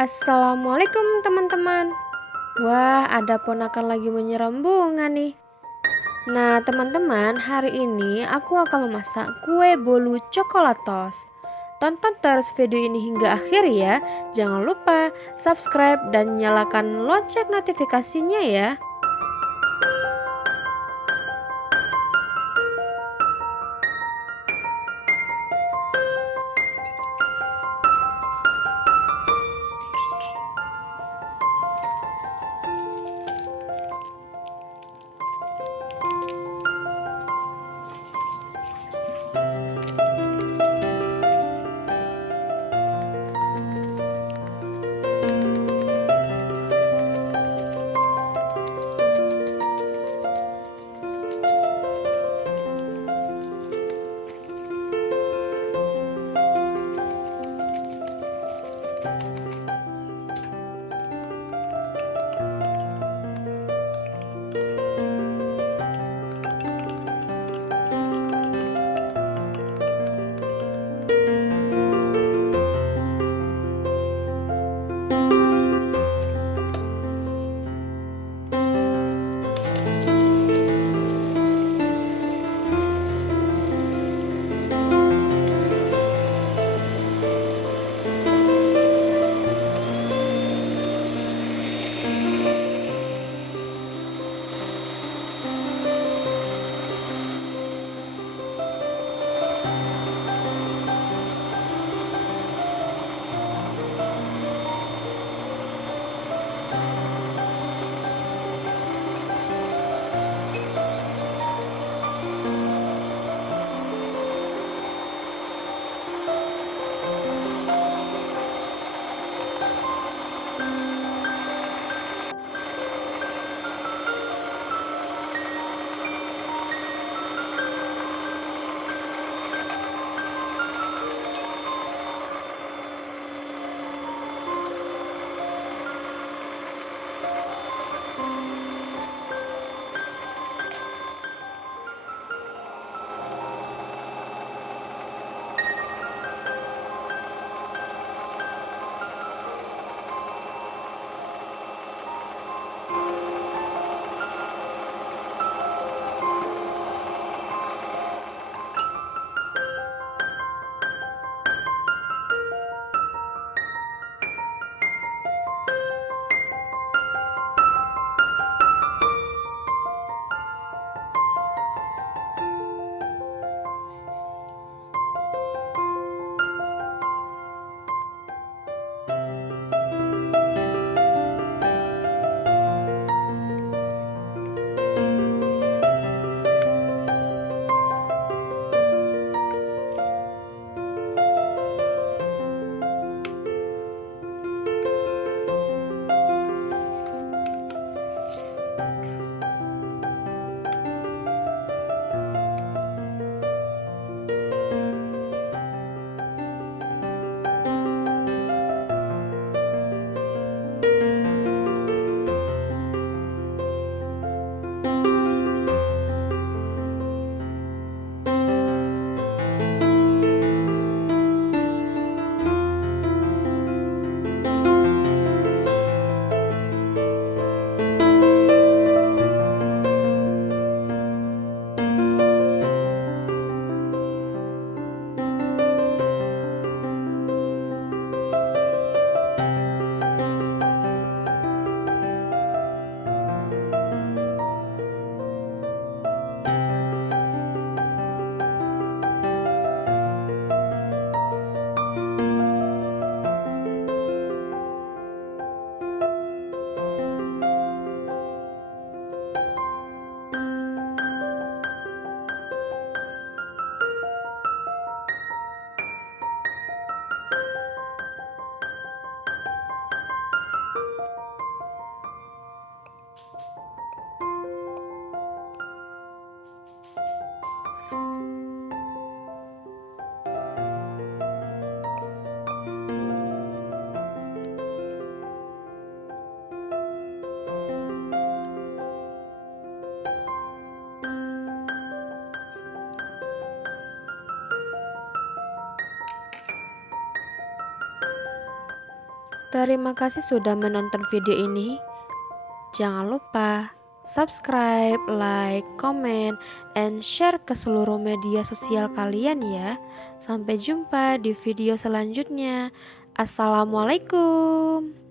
Assalamualaikum teman-teman. Wah, ada ponakan lagi menyiram bunga nih. Nah, teman-teman, hari ini aku akan memasak kue bolu coklatos. Tonton terus video ini hingga akhir ya. Jangan lupa subscribe dan nyalakan lonceng notifikasinya ya. Terima kasih sudah menonton video ini. Jangan lupa subscribe, like, comment, and share ke seluruh media sosial kalian ya. Sampai jumpa di video selanjutnya. Assalamualaikum.